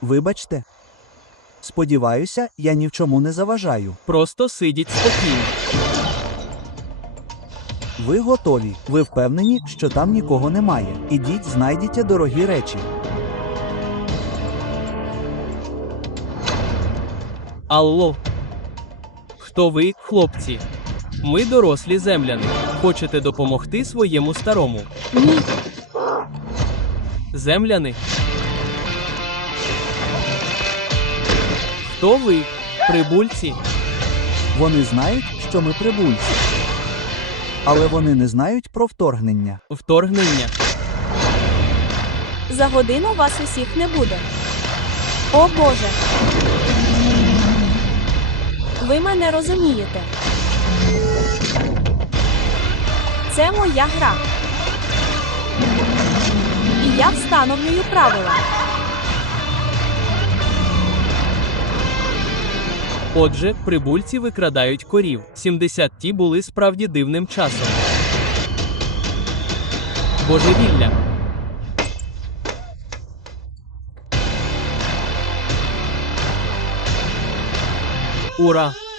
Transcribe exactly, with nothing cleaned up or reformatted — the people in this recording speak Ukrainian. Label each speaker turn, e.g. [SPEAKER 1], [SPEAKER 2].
[SPEAKER 1] Вибачте. Сподіваюся, я ні в чому не заважаю.
[SPEAKER 2] Просто сидіть спокійно.
[SPEAKER 1] Ви готові. Ви впевнені, що там нікого немає. Ідіть, знайдіть дорогі речі.
[SPEAKER 2] Алло. Хто ви, хлопці? Ми дорослі земляни. Хочете допомогти своєму старому?
[SPEAKER 3] Ні.
[SPEAKER 2] Земляни? Хто ви? Прибульці?
[SPEAKER 1] Вони знають, що ми прибульці. Але вони не знають про вторгнення.
[SPEAKER 2] Вторгнення?
[SPEAKER 3] За годину вас усіх не буде. О Боже! Ви мене розумієте. Це моя гра. І я встановлюю правила.
[SPEAKER 2] Отже, прибульці викрадають корів. сімдесят ті були справді дивним часом. Божевілля. Ура!